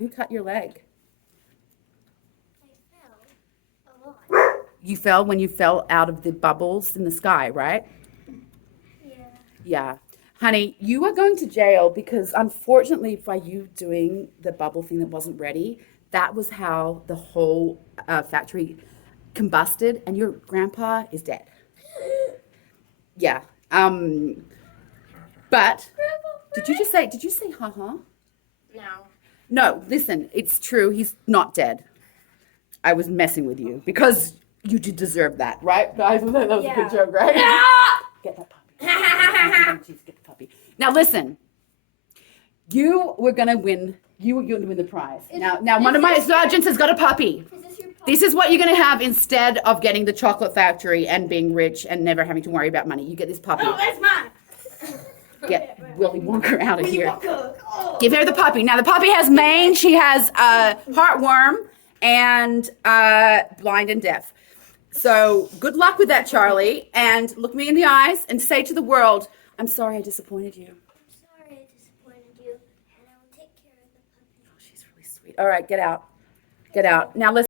Who cut your leg? I fell a lot. You fell when you fell out of the bubbles in the sky, right? Yeah. Yeah. Honey, you are going to jail because unfortunately by you doing the bubble thing that wasn't ready, that was how the whole factory combusted and your grandpa is dead. Yeah. But did you say haha? No. No, listen, it's true. He's not dead. I was messing with you because you did deserve that, right? Guys, that was a good joke, right? Get that puppy. Get the puppy. Now listen, you were gonna win. You were going to win the prize. Now one of my sergeants has got a puppy. Is this your puppy? This is what you're gonna have instead of getting the chocolate factory and being rich and never having to worry about money. You get this puppy. Oh, that's mine. Get Willy Wonka out of Willy here. Wonka. Oh. Give her the puppy. Now the puppy has mange. She has heartworm and blind and deaf. So good luck with that, Charlie. And look me in the eyes and say to the world, "I'm sorry I disappointed you." I'm sorry I disappointed you, and I will take care of the puppy. Oh, she's really sweet. All right, get out. Get out. Now listen.